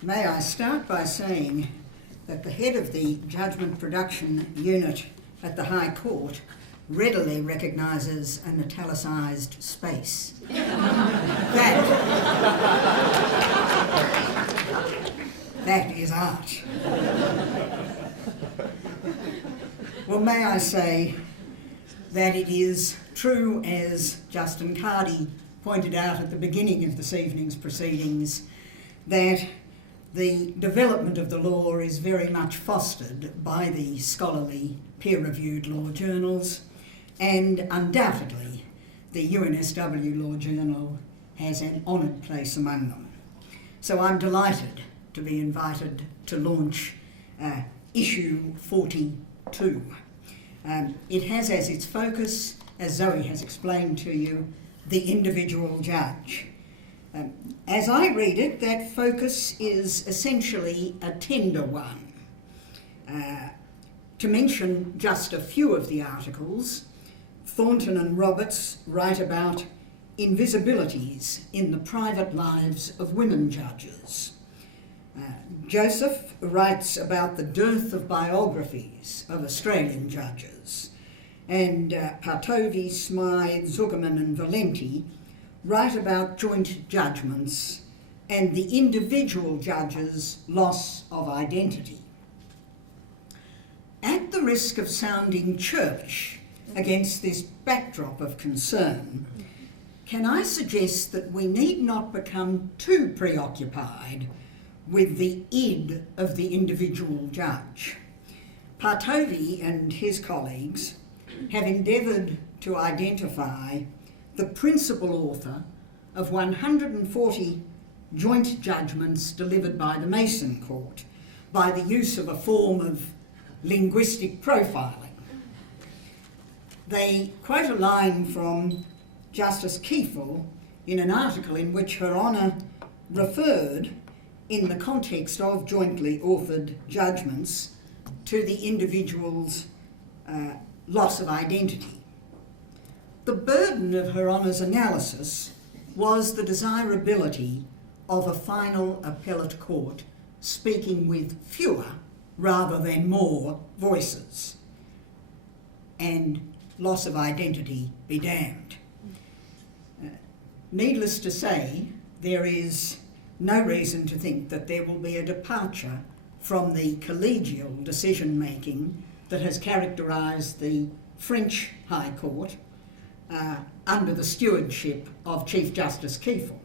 May I start by saying that the head of the Judgment Production Unit at the High Court readily recognises an italicised space. That is art. Well, may I say that it is true, as Justin Cardy pointed out at the beginning of this evening's proceedings, that the development of the law is very much fostered by the scholarly peer-reviewed law journals, and undoubtedly the UNSW Law Journal has an honoured place among them. So I'm delighted to be invited to launch issue 42. It has as its focus, as Zoe has explained to you, the individual judge. As I read it, that focus is essentially a tender one. To mention just a few of the articles, Thornton and Roberts write about invisibilities in the private lives of women judges. Joseph writes about the dearth of biographies of Australian judges. And Partovi, Smythe, Zuckerman and Valenti write about joint judgments and the individual judge's loss of identity. At the risk of sounding churlish against this backdrop of concern, can I suggest that we need not become too preoccupied with the id of the individual judge? Partovi and his colleagues have endeavoured to identify the principal author of 140 joint judgments delivered by the Mason Court by the use of a form of linguistic profiling. They quote a line from Justice Kiefel in an article in which Her Honour referred, in the context of jointly authored judgments, to the individual's loss of identity. The burden of Her Honour's analysis was the desirability of a final appellate court speaking with fewer rather than more voices, and loss of identity be damned. Needless to say, there is no reason to think that there will be a departure from the collegial decision-making that has characterised the French High Court under the stewardship of Chief Justice Kiefel.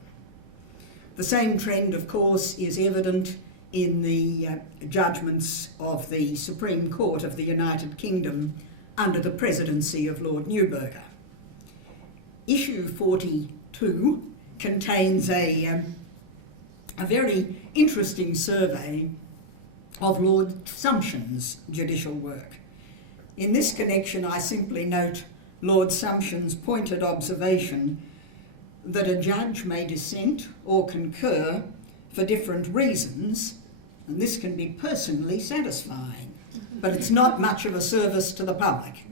The same trend, of course, is evident in the judgments of the Supreme Court of the United Kingdom under the presidency of Lord Neuberger. Issue 42 contains a very interesting survey of Lord Sumption's judicial work. In this connection, I simply note Lord Sumption's pointed observation that a judge may dissent or concur for different reasons, and this can be personally satisfying, but it's not much of a service to the public.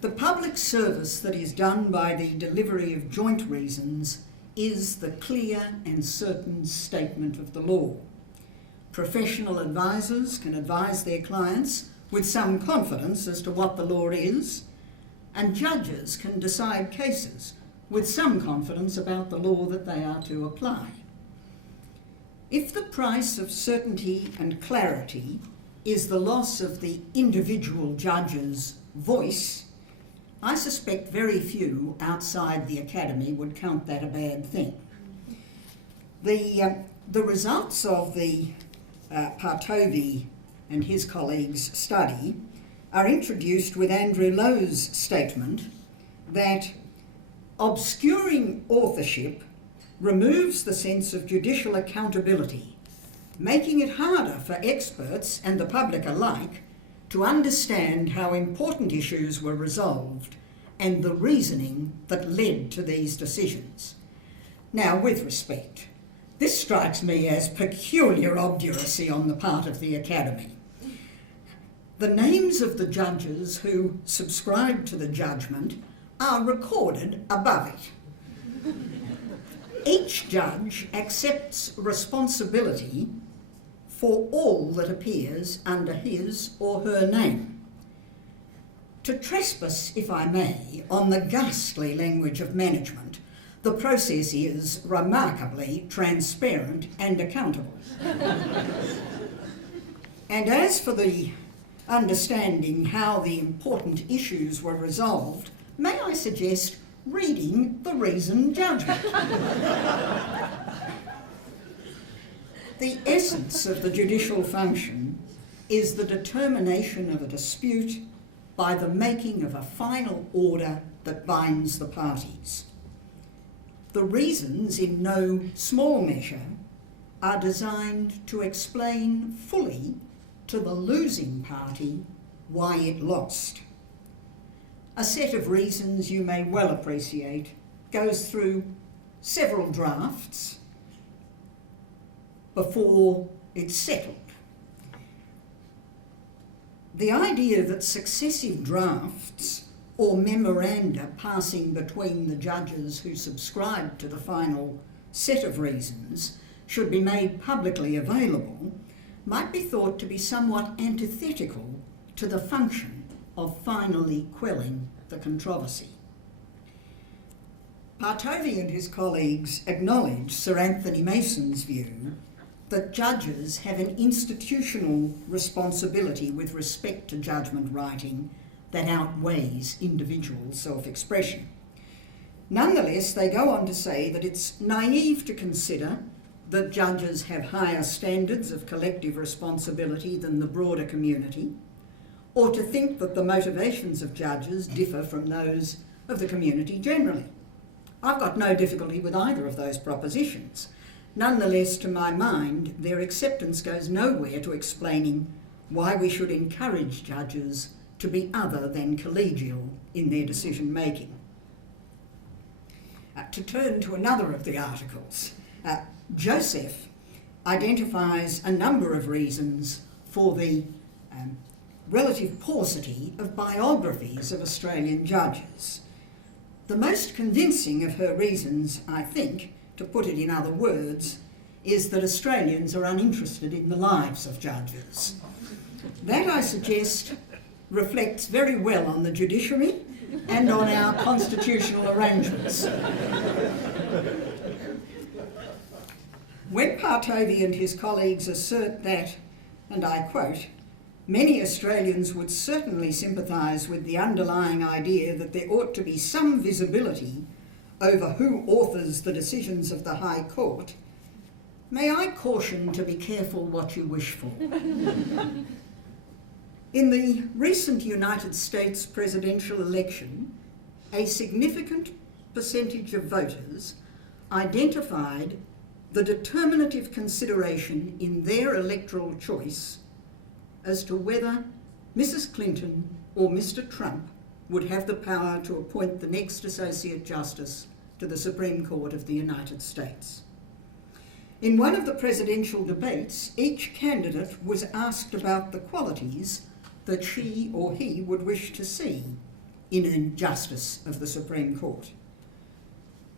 The public service that is done by the delivery of joint reasons is the clear and certain statement of the law. Professional advisors can advise their clients with some confidence as to what the law is, and judges can decide cases with some confidence about the law that they are to apply. If the price of certainty and clarity is the loss of the individual judge's voice, I suspect very few outside the Academy would count that a bad thing. The results of the Partovi and his colleagues' study are introduced with Andrew Lowe's statement that obscuring authorship removes the sense of judicial accountability, making it harder for experts and the public alike to understand how important issues were resolved and the reasoning that led to these decisions. Now, with respect, this strikes me as peculiar obduracy on the part of the Academy. The names of the judges who subscribed to the judgment are recorded above it. Each judge accepts responsibility for all that appears under his or her name. To trespass, if I may, on the ghastly language of management, the process is remarkably transparent and accountable. And as for the understanding how the important issues were resolved, may I suggest reading the reasoned judgment. The essence of the judicial function is the determination of a dispute by the making of a final order that binds the parties. The reasons, in no small measure, are designed to explain fully to the losing party why it lost. A set of reasons you may well appreciate goes through several drafts before it's settled. The idea that successive drafts or memoranda passing between the judges who subscribe to the final set of reasons should be made publicly available might be thought to be somewhat antithetical to the function of finally quelling the controversy. Partovi and his colleagues acknowledge Sir Anthony Mason's view that judges have an institutional responsibility with respect to judgment writing that outweighs individual self-expression. Nonetheless, they go on to say that it's naive to consider that judges have higher standards of collective responsibility than the broader community, or to think that the motivations of judges differ from those of the community generally. I've got no difficulty with either of those propositions. Nonetheless, to my mind, their acceptance goes nowhere to explaining why we should encourage judges to be other than collegial in their decision-making. To turn to another of the articles, Joseph identifies a number of reasons for the relative paucity of biographies of Australian judges. The most convincing of her reasons, I think, to put it in other words, is that Australians are uninterested in the lives of judges. That, I suggest, reflects very well on the judiciary and on our constitutional arrangements. When Partovi and his colleagues assert that, and I quote, "Many Australians would certainly sympathise with the underlying idea that there ought to be some visibility over who authors the decisions of the High Court, may I caution to be careful what you wish for." In the recent United States presidential election, a significant percentage of voters identified the determinative consideration in their electoral choice as to whether Mrs. Clinton or Mr. Trump would have the power to appoint the next Associate Justice to the Supreme Court of the United States. In one of the presidential debates, each candidate was asked about the qualities that she or he would wish to see in a Justice of the Supreme Court.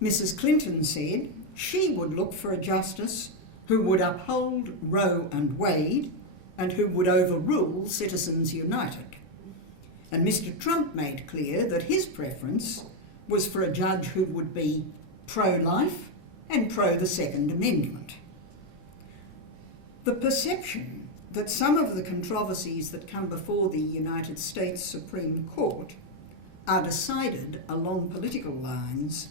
Mrs. Clinton said she would look for a justice who would uphold Roe and Wade and who would overrule Citizens United. And Mr. Trump made clear that his preference was for a judge who would be pro-life and pro the Second Amendment. The perception that some of the controversies that come before the United States Supreme Court are decided along political lines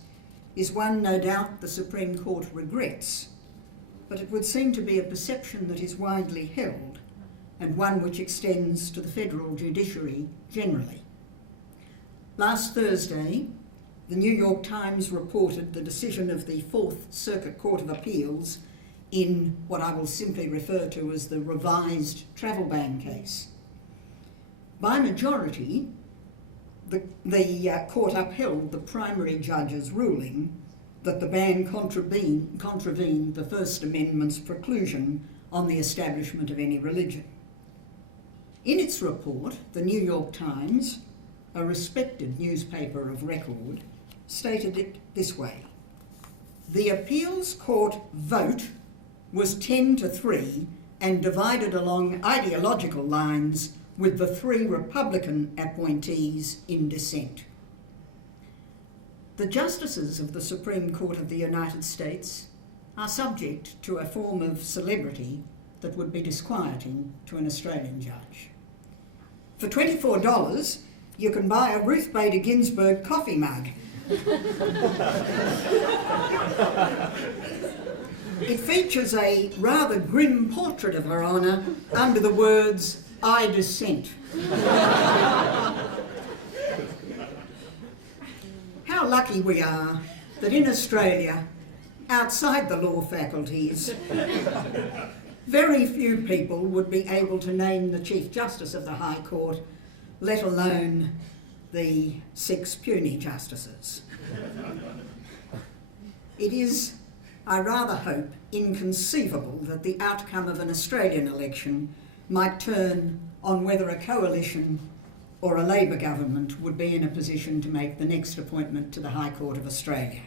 is one no doubt the Supreme Court regrets, but it would seem to be a perception that is widely held and one which extends to the federal judiciary generally. Last Thursday, the New York Times reported the decision of the Fourth Circuit Court of Appeals in what I will simply refer to as the revised travel ban case. By majority, the court upheld the primary judge's ruling that the ban contravened the First Amendment's preclusion on the establishment of any religion. In its report, the New York Times, a respected newspaper of record, stated it this way: The appeals court vote was 10-3 and divided along ideological lines with the 3 Republican appointees in dissent. The justices of the Supreme Court of the United States are subject to a form of celebrity that would be disquieting to an Australian judge. For $24, you can buy a Ruth Bader Ginsburg coffee mug. It features a rather grim portrait of Her Honour under the words, "I dissent." How lucky we are that in Australia, outside the law faculties, very few people would be able to name the Chief Justice of the High Court, let alone the 6 puny justices. It is, I rather hope, inconceivable that the outcome of an Australian election might turn on whether a coalition or a Labor government would be in a position to make the next appointment to the High Court of Australia.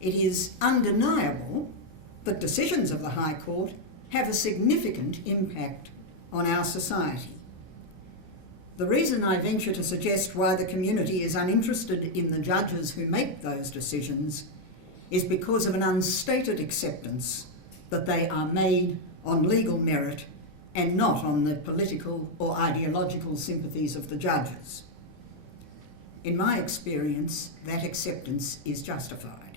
It is undeniable that decisions of the High Court have a significant impact on our society. The reason I venture to suggest why the community is uninterested in the judges who make those decisions is because of an unstated acceptance that they are made on legal merit and not on the political or ideological sympathies of the judges. In my experience, that acceptance is justified.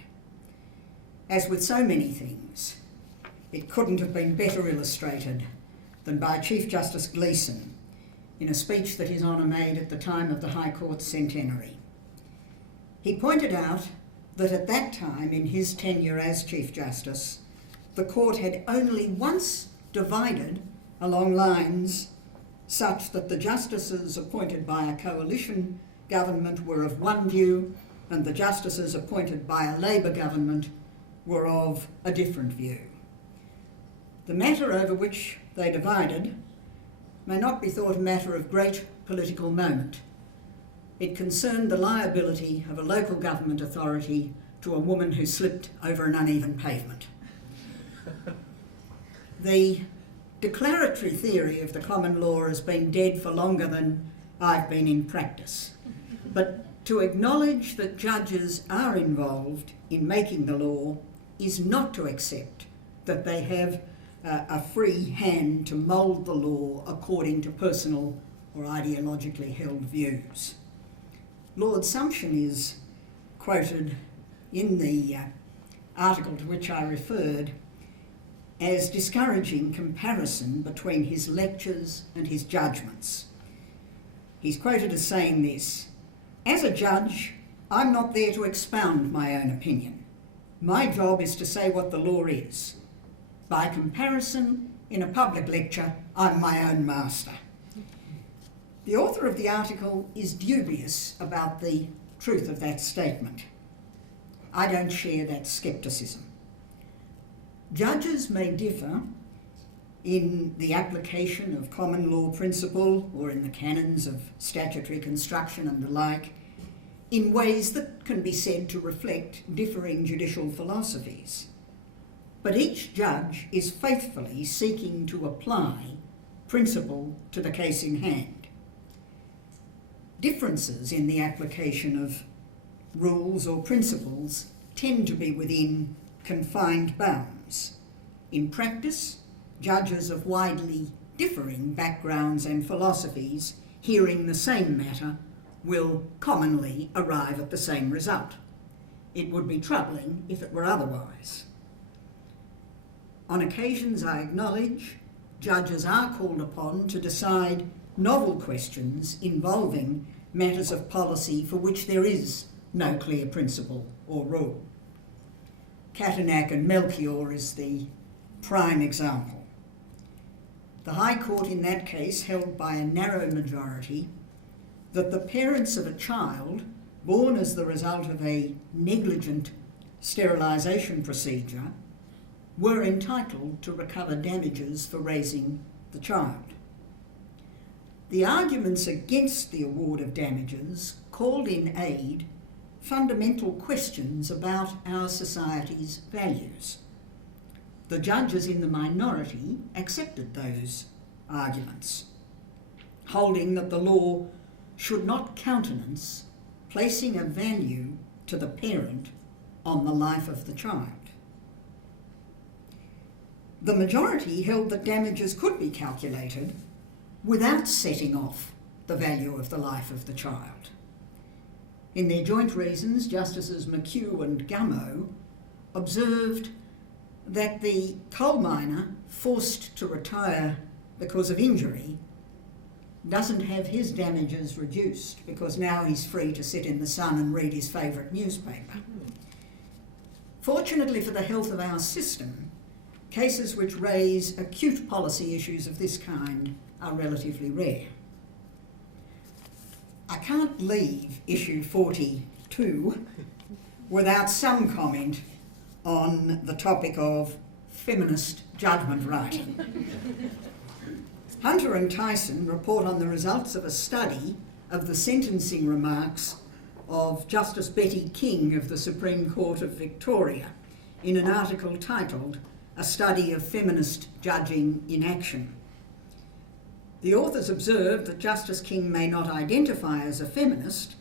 As with so many things, it couldn't have been better illustrated than by Chief Justice Gleeson in a speech that His Honour made at the time of the High Court's centenary. He pointed out that at that time in his tenure as Chief Justice, the Court had only once divided along lines such that the justices appointed by a coalition government were of one view and the justices appointed by a Labor government were of a different view. The matter over which they divided may not be thought a matter of great political moment. It concerned the liability of a local government authority to a woman who slipped over an uneven pavement. The declaratory theory of the common law has been dead for longer than I've been in practice. But to acknowledge that judges are involved in making the law is not to accept that they have a free hand to mould the law according to personal or ideologically held views. Lord Sumption is quoted in the article to which I referred as discouraging comparison between his lectures and his judgments. He's quoted as saying this: "As a judge, I'm not there to expound my own opinion. My job is to say what the law is. By comparison, in a public lecture, I'm my own master." The author of the article is dubious about the truth of that statement. I don't share that scepticism. Judges may differ in the application of common law principle or in the canons of statutory construction and the like in ways that can be said to reflect differing judicial philosophies. But each judge is faithfully seeking to apply principle to the case in hand. Differences in the application of rules or principles tend to be within confined bounds. In practice, judges of widely differing backgrounds and philosophies hearing the same matter will commonly arrive at the same result. It would be troubling if it were otherwise. On occasions, I acknowledge, judges are called upon to decide novel questions involving matters of policy for which there is no clear principle or rule. Catanac and Melchior is the prime example. The High Court in that case held by a narrow majority that the parents of a child born as the result of a negligent sterilisation procedure were entitled to recover damages for raising the child. The arguments against the award of damages called in aid fundamental questions about our society's values. The judges in the minority accepted those arguments, holding that the law should not countenance placing a value to the parent on the life of the child. The majority held that damages could be calculated without setting off the value of the life of the child. In their joint reasons, Justices McHugh and Gummow observed that the coal miner forced to retire because of injury doesn't have his damages reduced because now he's free to sit in the sun and read his favourite newspaper. Fortunately for the health of our system, cases which raise acute policy issues of this kind are relatively rare. I can't leave issue 42 without some comment on the topic of feminist judgment writing. Hunter and Tyson report on the results of a study of the sentencing remarks of Justice Betty King of the Supreme Court of Victoria in an article titled "A Study of Feminist Judging in Action." The authors observed that Justice King may not identify as a feminist,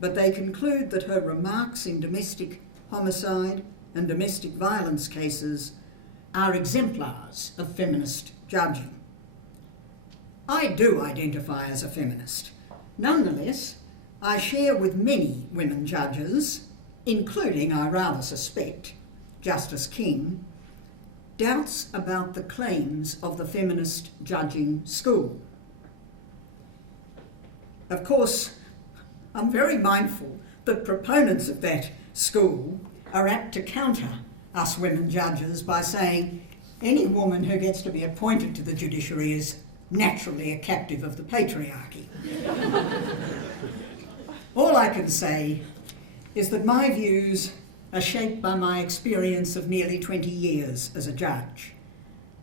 but they conclude that her remarks in domestic homicide and domestic violence cases are exemplars of feminist judging. I do identify as a feminist. Nonetheless, I share with many women judges, including, I rather suspect, Justice King, doubts about the claims of the feminist judging school. Of course, I'm very mindful that proponents of that school are apt to counter us women judges by saying any woman who gets to be appointed to the judiciary is naturally a captive of the patriarchy. All I can say is that my views are shaped by my experience of nearly 20 years as a judge.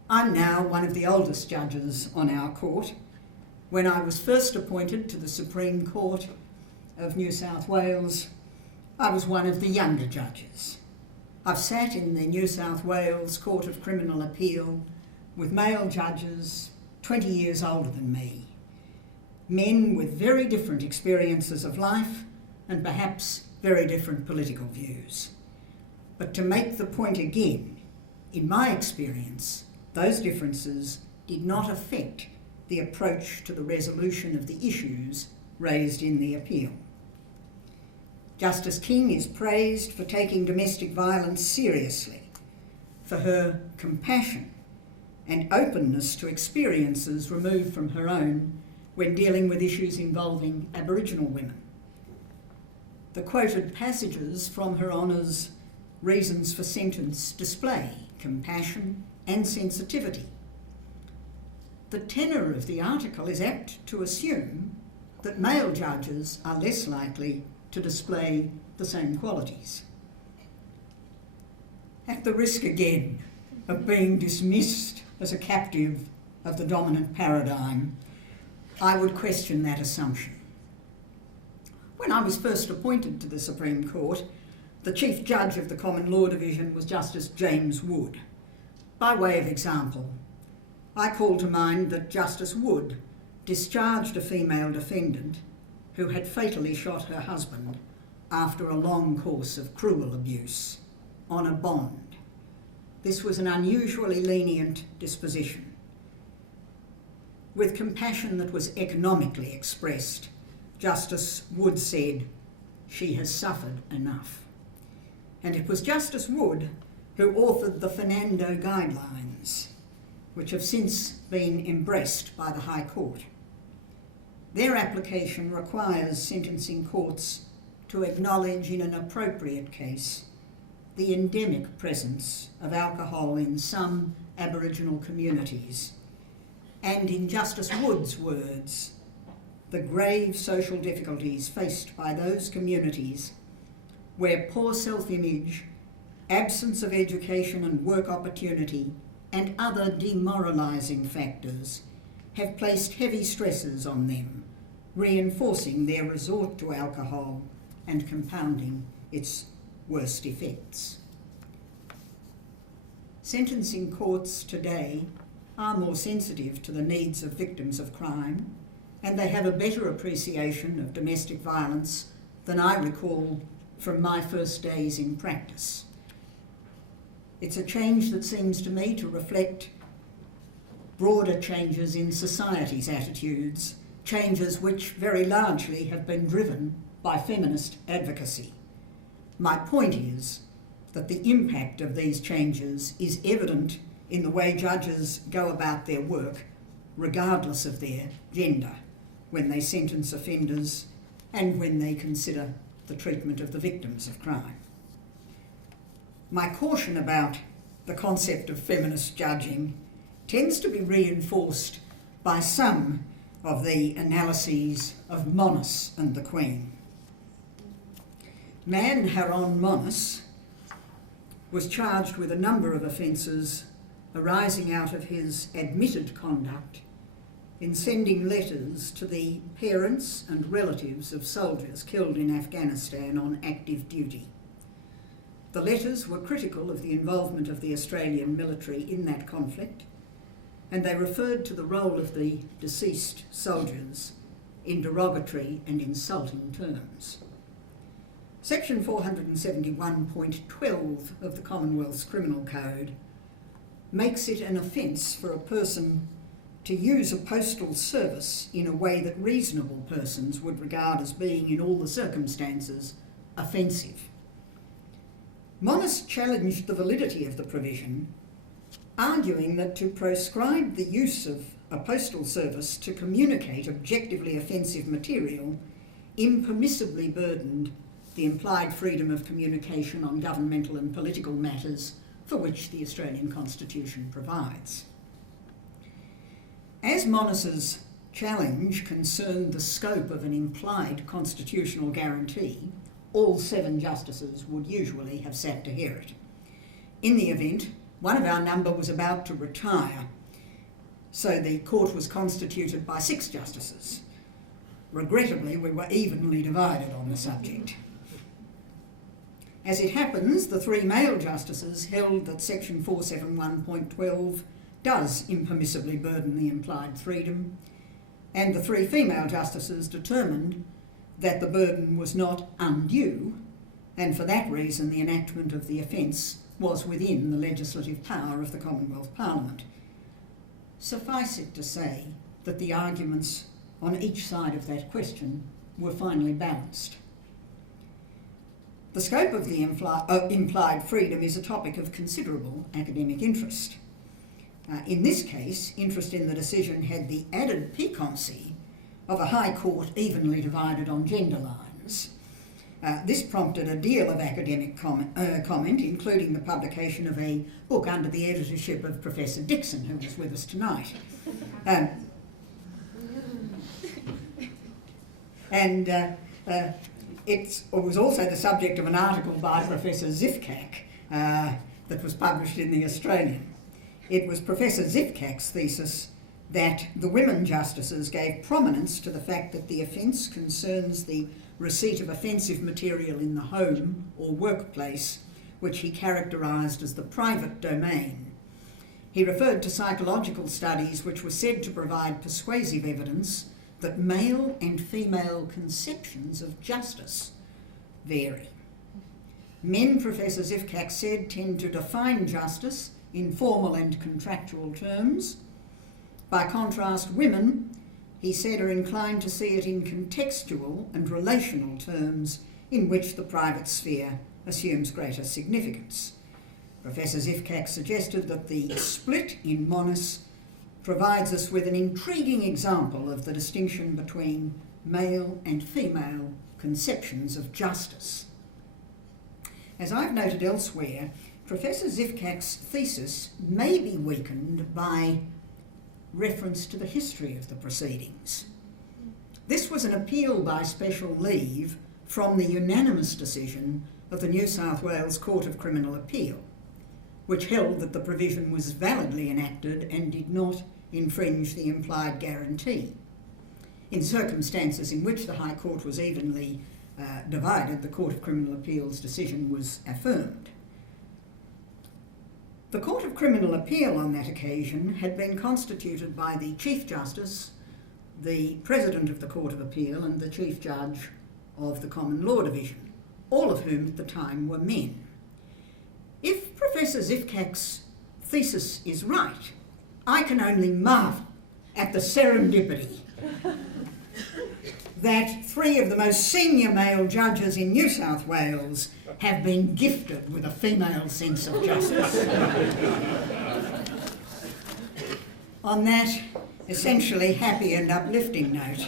I'm now one of the oldest judges on our court. When I was first appointed to the Supreme Court of New South Wales, I was one of the younger judges. I've sat in the New South Wales Court of Criminal Appeal with male judges 20 years older than me, men with very different experiences of life and perhaps very different political views. But to make the point again, in my experience, those differences did not affect the approach to the resolution of the issues raised in the appeal. Justice King is praised for taking domestic violence seriously, for her compassion and openness to experiences removed from her own when dealing with issues involving Aboriginal women. The quoted passages from Her Honour's reasons for sentence display compassion and sensitivity. The tenor of the article is apt to assume that male judges are less likely to display the same qualities. At the risk again of being dismissed as a captive of the dominant paradigm, I would question that assumption. When I was first appointed to the Supreme Court, the Chief Judge of the Common Law Division was Justice James Wood. By way of example, I call to mind that Justice Wood discharged a female defendant who had fatally shot her husband after a long course of cruel abuse on a bond. This was an unusually lenient disposition. With compassion that was economically expressed, Justice Wood said, "She has suffered enough." And it was Justice Wood who authored the Fernando Guidelines, which have since been embraced by the High Court. Their application requires sentencing courts to acknowledge in an appropriate case the endemic presence of alcohol in some Aboriginal communities, and in Justice Wood's words, the grave social difficulties faced by those communities where poor self-image, absence of education and work opportunity, and other demoralising factors have placed heavy stresses on them, reinforcing their resort to alcohol and compounding its worst effects. Sentencing courts today are more sensitive to the needs of victims of crime, and they have a better appreciation of domestic violence than I recall from my first days in practice. It's a change that seems to me to reflect broader changes in society's attitudes, changes which very largely have been driven by feminist advocacy. My point is that the impact of these changes is evident in the way judges go about their work, regardless of their gender, when they sentence offenders and when they consider the treatment of the victims of crime. My caution about the concept of feminist judging tends to be reinforced by some of the analyses of Monis and the Queen. Man Haron Monis was charged with a number of offences arising out of his admitted conduct in sending letters to the parents and relatives of soldiers killed in Afghanistan on active duty. The letters were critical of the involvement of the Australian military in that conflict, and they referred to the role of the deceased soldiers in derogatory and insulting terms. Section 471.12 of the Commonwealth's Criminal Code makes it an offence for a person to use a postal service in a way that reasonable persons would regard as being, in all the circumstances, offensive. Monis challenged the validity of the provision, arguing that to proscribe the use of a postal service to communicate objectively offensive material impermissibly burdened the implied freedom of communication on governmental and political matters for which the Australian Constitution provides. As Monis's challenge concerned the scope of an implied constitutional guarantee, all 7 justices would usually have sat to hear it. In the event, one of our number was about to retire, so the court was constituted by 6 justices. Regrettably, we were evenly divided on the subject. As it happens, the 3 male justices held that section 471.12 does impermissibly burden the implied freedom, and the 3 female justices determined that the burden was not undue, and for that reason the enactment of the offence was within the legislative power of the Commonwealth Parliament. Suffice it to say that the arguments on each side of that question were finally balanced. The scope of the implied freedom is a topic of considerable academic interest. In this case, interest in the decision had the added piquancy of a High Court evenly divided on gender lines. This prompted a deal of academic comment, including the publication of a book under the editorship of Professor Dixon, who is with us tonight. It was also the subject of an article by Professor Zifkak that was published in The Australian. It was Professor Zifkak's thesis that the women justices gave prominence to the fact that the offence concerns the receipt of offensive material in the home or workplace, which he characterised as the private domain. He referred to psychological studies which were said to provide persuasive evidence that male and female conceptions of justice vary. Men, Professor Zifkak said, tend to define justice in formal and contractual terms. By contrast, women, he said, are inclined to see it in contextual and relational terms in which the private sphere assumes greater significance. Professor Zifkak suggested that the split in Monis provides us with an intriguing example of the distinction between male and female conceptions of justice. As I've noted elsewhere, Professor Zifkak's thesis may be weakened by reference to the history of the proceedings. This was an appeal by special leave from the unanimous decision of the New South Wales Court of Criminal Appeal, which held that the provision was validly enacted and did not infringe the implied guarantee. In circumstances in which the High Court was evenly divided, the Court of Criminal Appeal's decision was affirmed. The Court of Criminal Appeal on that occasion had been constituted by the Chief Justice, the President of the Court of Appeal, and the Chief Judge of the Common Law Division, all of whom at the time were men. If Professor Zifkak's thesis is right, I can only marvel at the serendipity that 3 of the most senior male judges in New South Wales have been gifted with a female sense of justice. On that essentially happy and uplifting note,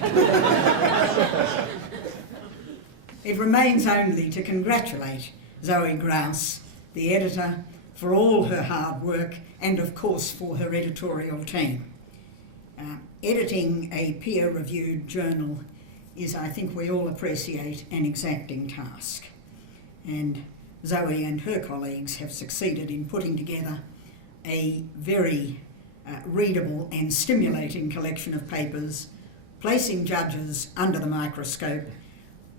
it remains only to congratulate Zoe Grouse, the editor, for all her hard work and of course for her editorial team. Editing a peer-reviewed journal is, I think we all appreciate, an exacting task. And Zoe and her colleagues have succeeded in putting together a very readable and stimulating collection of papers, placing judges under the microscope,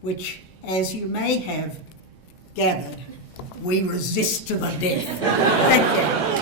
which, as you may have gathered, we resist to the death. Thank you.